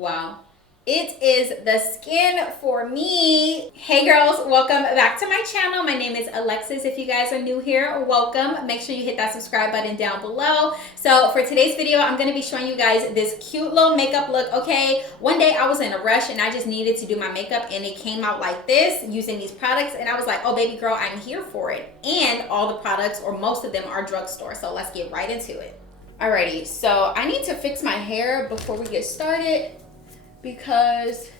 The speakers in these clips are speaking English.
Wow. It is the skin for me. Hey girls, welcome back to my channel. My name is Alexis. If you guys are new here, welcome. Make sure you hit that subscribe button down below. So for today's video, I'm going to be showing you guys this cute little makeup look. Okay, one day I was in a rush and I just needed to do my makeup and it came out like this using these products, and I was like, oh baby girl, I'm here for it. And all the products, or most of them, are drugstore. So let's get right into it. Alrighty, so I need to fix my hair before we get started, because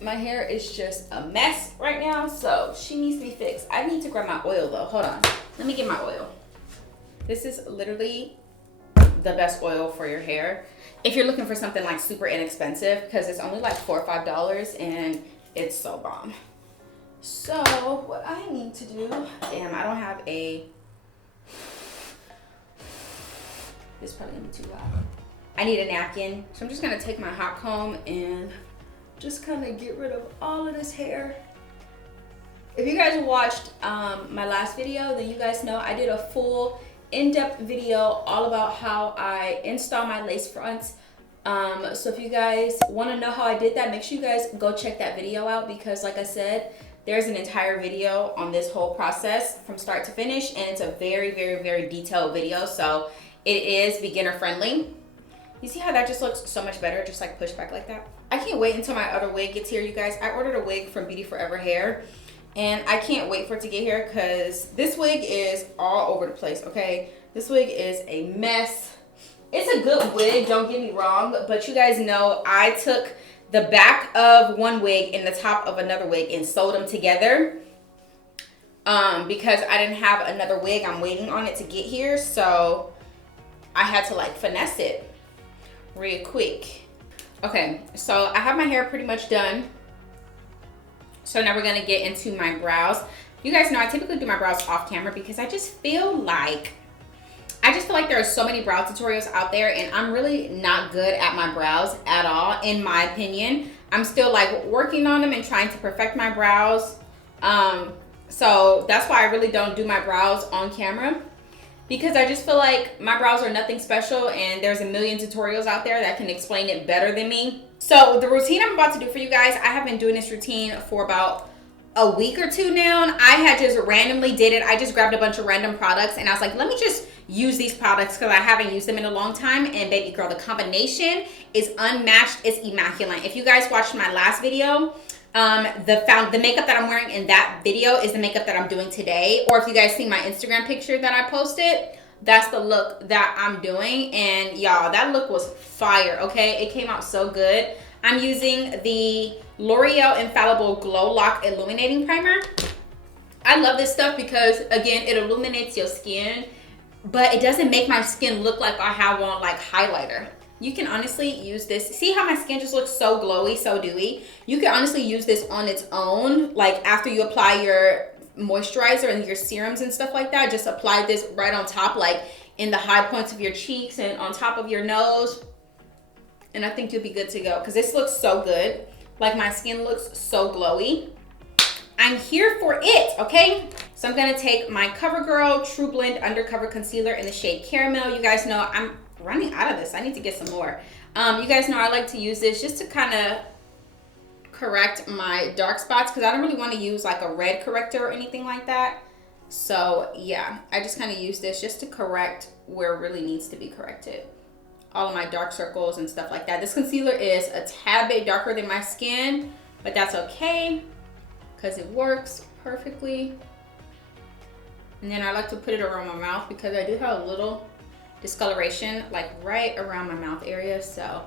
my hair is just a mess right now, so she needs to be fixed. I need to grab my oil though. Hold on, let me get my oil. This is literally the best oil for your hair if you're looking for something like super inexpensive, because it's only like $4 or $5 and it's so bomb. So what I need to do, damn, I don't have a, this is probably gonna be too loud. I need a napkin, so I'm just gonna take my hot comb and just kind of get rid of all of this hair. If you guys watched my last video, then you guys know I did a full in-depth video all about how I install my lace fronts. So if you guys want to know how I did that, make sure you guys go check that video out, because like I said, there's an entire video on this whole process from start to finish, and it's a very, very, very detailed video, so it is beginner friendly. You see how that just looks so much better, just like pushed back like that? I can't wait until my other wig gets here, you guys. I ordered a wig from Beauty Forever Hair, and I can't wait for it to get here because this wig is all over the place, okay? This wig is a mess. It's a good wig, don't get me wrong, but you guys know I took the back of one wig and the top of another wig and sewed them together because I didn't have another wig. I'm waiting on it to get here, so I had to like finesse it real quick. Okay, so I have my hair pretty much done. So now we're gonna get into my brows. You guys know I typically do my brows off camera because I just feel like there are so many brow tutorials out there, and I'm really not good at my brows at all, in my opinion. I'm still like working on them and trying to perfect my brows. So that's why I really don't do my brows on camera, because I just feel like my brows are nothing special, and there's a million tutorials out there that can explain it better than me. So the routine I'm about to do for you guys, I have been doing this routine for about a week or two now. And I had just randomly did it. I just grabbed a bunch of random products and I was like, let me just use these products because I haven't used them in a long time. And baby girl, the combination is unmatched. It's immaculate. If you guys watched my last video, the makeup that I'm wearing in that video is the makeup that I'm doing today. Or if you guys see my Instagram picture that I posted, that's the look that I'm doing. And y'all, that look was fire, okay? It came out so good. I'm using the L'Oreal Infallible Glow Lock Illuminating Primer. I love this stuff because, again, it illuminates your skin, but it doesn't make my skin look like I have on like highlighter. You can honestly use this. See how my skin just looks so glowy, so dewy? You can honestly use this on its own, like after you apply your moisturizer and your serums and stuff like that. Just apply this right on top, like in the high points of your cheeks and on top of your nose, and I think you'll be good to go because this looks so good. Like my skin looks so glowy. I'm here for it, okay? So I'm gonna take my CoverGirl True Blend Undercover Concealer in the shade Caramel. You guys know I'm running out of this. I need to get some more. You guys know I like to use this just to kind of correct my dark spots, because I don't really want to use like a red corrector or anything like that. So yeah, I just kind of use this just to correct where it really needs to be corrected. All of my dark circles and stuff like that. This concealer is a tad bit darker than my skin, but that's okay because it works perfectly. And then I like to put it around my mouth because I do have a little discoloration like right around my mouth area, so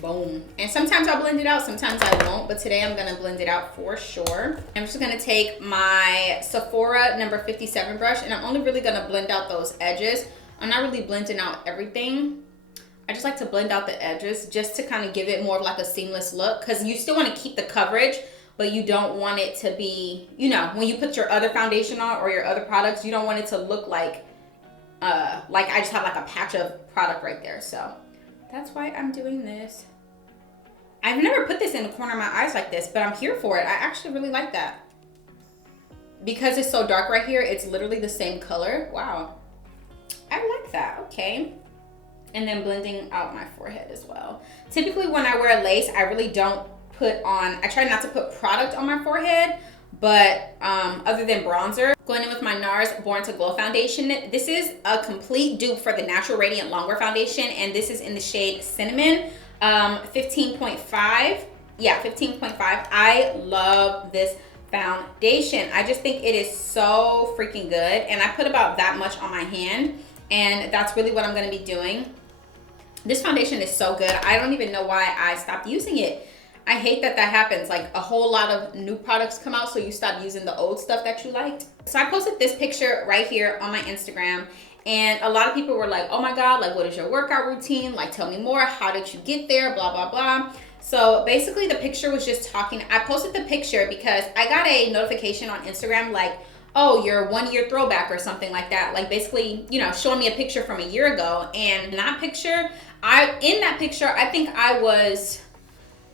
boom. And sometimes I'll blend it out, sometimes I won't, but today I'm gonna blend it out for sure. I'm just gonna take my Sephora number 57 brush, and I'm only really gonna blend out those edges. I'm not really blending out everything. I just like to blend out the edges just to kind of give it more of like a seamless look, because you still want to keep the coverage, but you don't want it to be, you know, when you put your other foundation on or your other products, you don't want it to look like I just have like a patch of product right there. So that's why I'm doing this. I've never put this in the corner of my eyes like this, but I'm here for it. I actually really like that. Because it's so dark right here, it's literally the same color. Wow. I like that. Okay. and then blending out my forehead as well. Typically when I wear lace, I really don't put on, I try not to put product on my forehead, but other than bronzer. Going in with my NARS Born to Glow foundation. This is a complete dupe for the Natural Radiant Longwear foundation, and this is in the shade Cinnamon, 15.5. Yeah, 15.5. I love this foundation. I just think it is so freaking good, and I put about that much on my hand, and that's really what I'm going to be doing. This foundation is so good. I don't even know why I stopped using it. I hate that that happens. Like, a whole lot of new products come out, so you stop using the old stuff that you liked. So I posted this picture right here on my Instagram, and a lot of people were like, oh my God, like, what is your workout routine? Like, tell me more. How did you get there? Blah, blah, blah. So basically the picture was just talking. I posted the picture because I got a notification on Instagram like, oh, your 1 year throwback or something like that. Like, basically, you know, showing me a picture from a year ago. And in that picture, I think I was,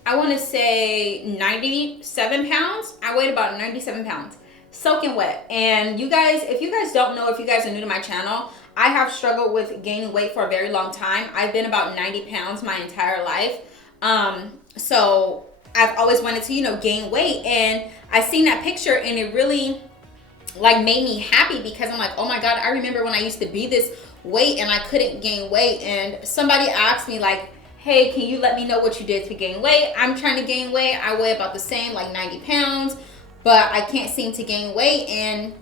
I want to say 97 pounds. I weighed about 97 pounds, soaking wet. And you guys, if you guys don't know, if you guys are new to my channel, I have struggled with gaining weight for a very long time. I've been about 90 pounds my entire life. So I've always wanted to, you know, gain weight. And I seen that picture and it really like made me happy because I'm like, oh my God, I remember when I used to be this weight and I couldn't gain weight. And somebody asked me like, hey, can you let me know what you did to gain weight? I'm trying to gain weight. I weigh about the same, like 90 pounds, but I can't seem to gain weight. And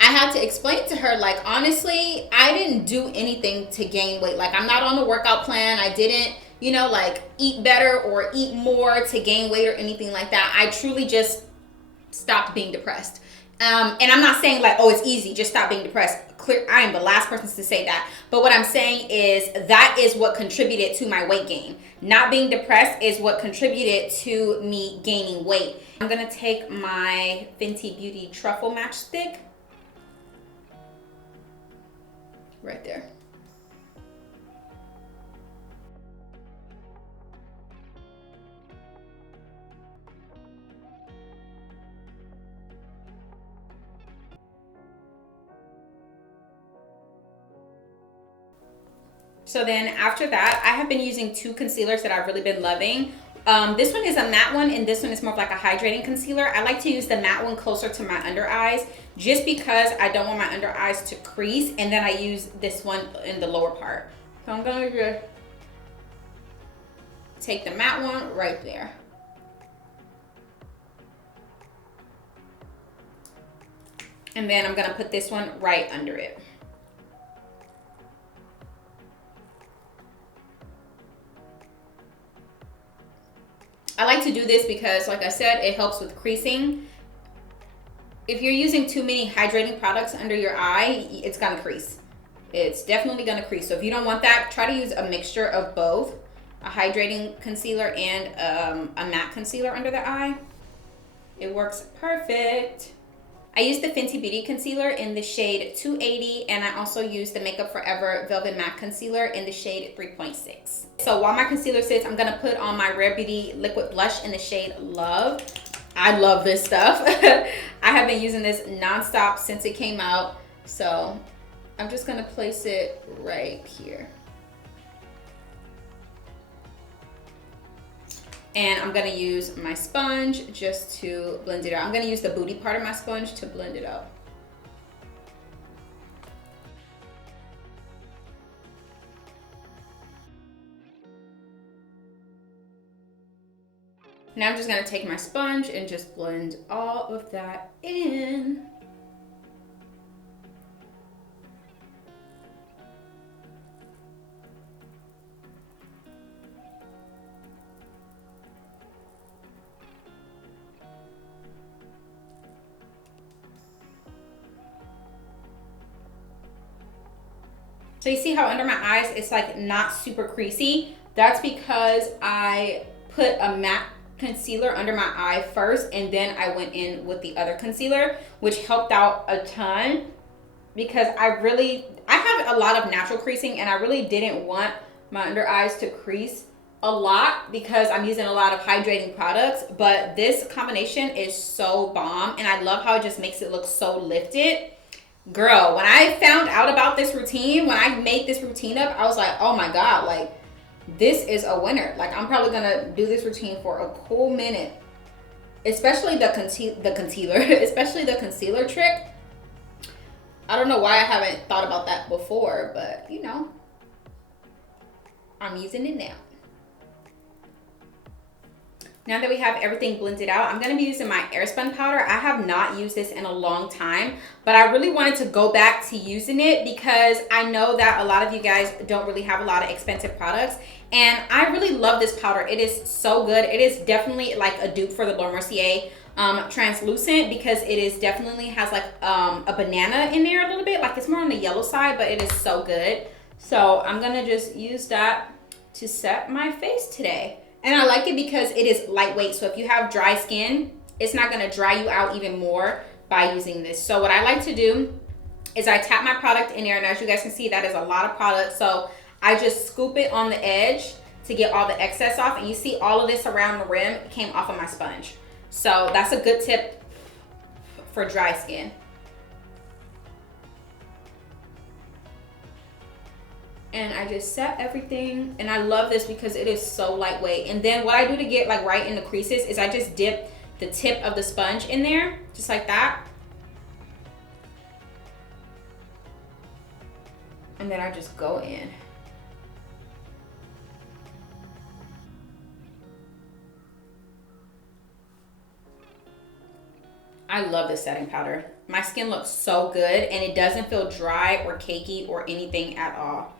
I had to explain to her, like, honestly, I didn't do anything to gain weight. Like, I'm not on a workout plan. I didn't, you know, like eat better or eat more to gain weight or anything like that. I truly just stopped being depressed. And I'm not saying like, oh, it's easy, just stop being depressed. Clear, I am the last person to say that. But what I'm saying is that is what contributed to my weight gain. Not being depressed is what contributed to me gaining weight. I'm gonna take my Fenty Beauty Truffle Matchstick right there. So then after that, I have been using two concealers that I've really been loving. This one is a matte one and this one is more of like a hydrating concealer. I like to use the matte one closer to my under eyes just because I don't want my under eyes to crease, and then I use this one in the lower part. So I'm gonna just take the matte one right there. And then I'm gonna put this one right under it. I like to do this because, like I said, it helps with creasing. If you're using too many hydrating products under your eye, it's gonna crease. It's definitely gonna crease. So if you don't want that, try to use a mixture of both, a hydrating concealer and a matte concealer under the eye. It works perfect. I use the Fenty Beauty Concealer in the shade 280, and I also use the Makeup Forever Velvet Matte Concealer in the shade 3.6. So while my concealer sits, I'm gonna put on my Rare Beauty Liquid Blush in the shade Love. I love this stuff. I have been using this nonstop since it came out. So I'm just gonna place it right here. And I'm gonna use my sponge just to blend it out. I'm gonna use the booty part of my sponge to blend it out. Now I'm just gonna take my sponge and just blend all of that in. So you see how under my eyes, it's like not super creasy? That's because I put a matte concealer under my eye first, and then I went in with the other concealer, which helped out a ton because I have a lot of natural creasing, and I really didn't want my under eyes to crease a lot because I'm using a lot of hydrating products. But this combination is so bomb, and I love how it just makes it look so lifted. Girl, when I found out about this routine, when I made this routine up, I was like, oh my God, like this is a winner. Like I'm probably gonna do this routine for a cool minute. Especially the concealer, especially the concealer trick. I don't know why I haven't thought about that before, but you know, I'm using it now. Now that we have everything blended out, I'm gonna be using my airspun powder. I have not used this in a long time, but I really wanted to go back to using it because I know that a lot of you guys don't really have a lot of expensive products. And I really love this powder. It is so good. It is definitely like a dupe for the Laura Mercier translucent, because it is definitely has like a banana in there a little bit. Like it's more on the yellow side, but it is so good. So I'm gonna just use that to set my face today. And I like it because it is lightweight. So if you have dry skin, it's not gonna dry you out even more by using this. So what I like to do is I tap my product in there, and as you guys can see, that is a lot of product. So I just scoop it on the edge to get all the excess off. And you see all of this around the rim came off of my sponge. So that's a good tip for dry skin. And I just set everything, and I love this because it is so lightweight. And then what I do to get like right in the creases is I just dip the tip of the sponge in there, just like that. And then I just go in. I love this setting powder. My skin looks so good, and it doesn't feel dry or cakey or anything at all.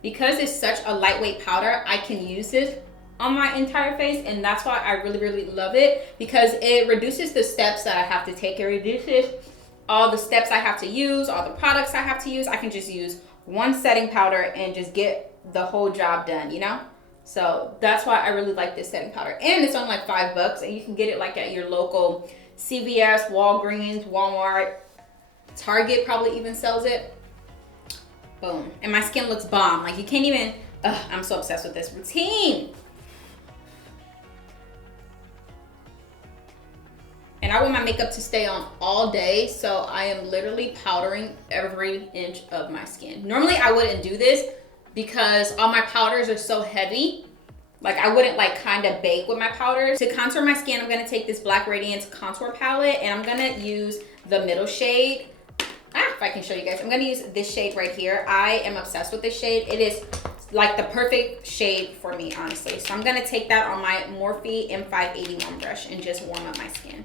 Because it's such a lightweight powder, I can use this on my entire face, and that's why I really, really love it, because it reduces the steps that I have to take. It reduces all the steps I have to use, all the products I have to use. I can just use one setting powder and just get the whole job done, you know? So that's why I really like this setting powder. And it's only like $5, and you can get it like at your local CVS, Walgreens, Walmart, Target probably even sells it. Boom. And my skin looks bomb. Like you can't even, I'm so obsessed with this routine. And I want my makeup to stay on all day, so I am literally powdering every inch of my skin. Normally I wouldn't do this because all my powders are so heavy. Like I wouldn't like kind of bake with my powders. To contour my skin, I'm gonna take this Black Radiance contour palette, and I'm gonna use the middle shade. If I can show you guys, I'm gonna use this shade right here. I am obsessed with this shade. It is like the perfect shade for me, honestly. So I'm gonna take that on my Morphe M581 brush and just warm up my skin.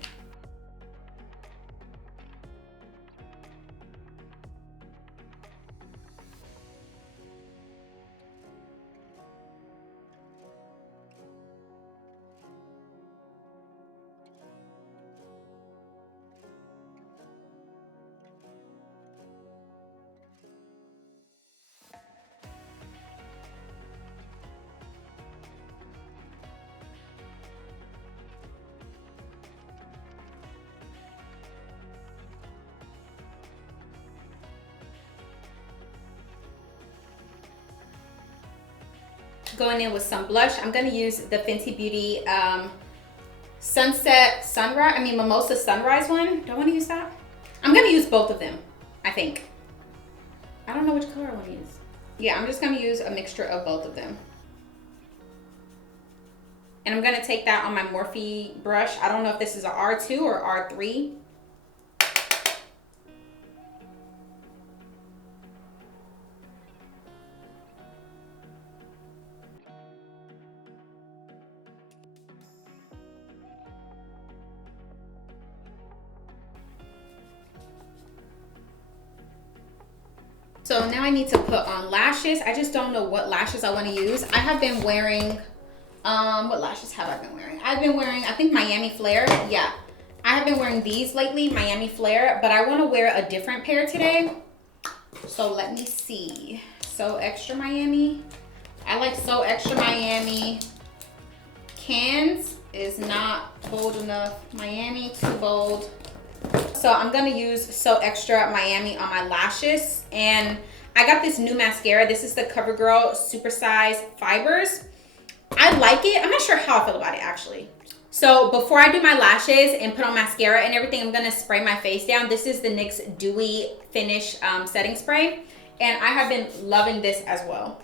Going in with some blush, I'm gonna use the Fenty Beauty Mimosa Sunrise one. Do I want to use that? I'm gonna use both of them, I think. I don't know which color I want to use. Yeah, I'm just gonna use a mixture of both of them. And I'm gonna take that on my Morphe brush. I don't know if this is a R2 or R3. So now I need to put on lashes. I just don't know what lashes I want to use. I have been wearing, what lashes have I been wearing? I've been wearing, I think Miami Flare. Yeah, I have been wearing these lately, Miami Flare, but I want to wear a different pair today. So let me see. So Extra Miami. I like So Extra Miami cans. is not bold enough. Miami, too bold. So I'm gonna use So Extra Miami on my lashes. And I got this new mascara. This is the CoverGirl Supersize Fibers. I like it. I'm not sure how I feel about it actually. So before I do my lashes and put on mascara and everything, I'm gonna spray my face down. This is the NYX Dewy Finish setting spray. And I have been loving this as well.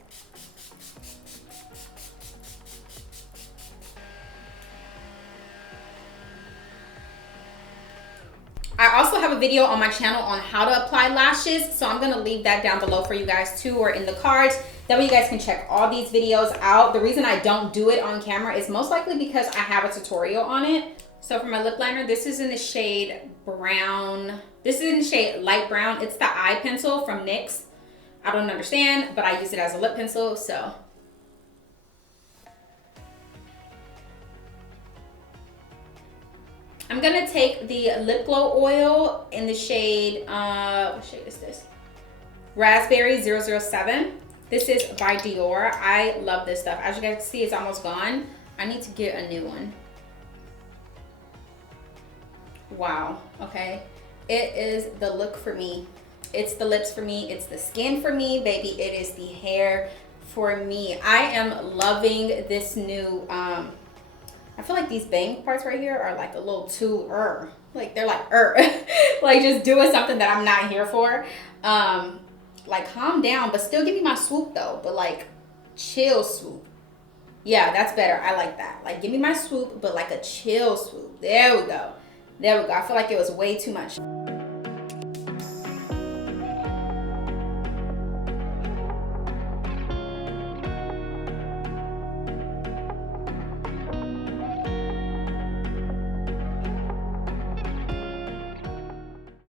I also have a video on my channel on how to apply lashes, so I'm gonna leave that down below for you guys too, or in the cards. That way you guys can check all these videos out. The reason I don't do it on camera is most likely because I have a tutorial on it. So for my lip liner, this is in the shade brown. This is in the shade light brown. It's the eye pencil from NYX. I don't understand, but I use it as a lip pencil, so. I'm gonna take the lip glow oil in the shade, what shade is this? Raspberry 007. This is by Dior. I love this stuff. As you guys can see, it's almost gone. I need to get a new one. Wow, okay. It is the look for me. It's the lips for me. It's the skin for me, baby. It is the hair for me. I am loving this new, I feel like these bang parts right here are like a little too, like they're like, like just doing something that I'm not here for. Like calm down, but still give me my swoop though, but like chill swoop. Yeah, that's better. I like that. Like give me my swoop, but like a chill swoop. There we go. There we go. I feel like it was way too much.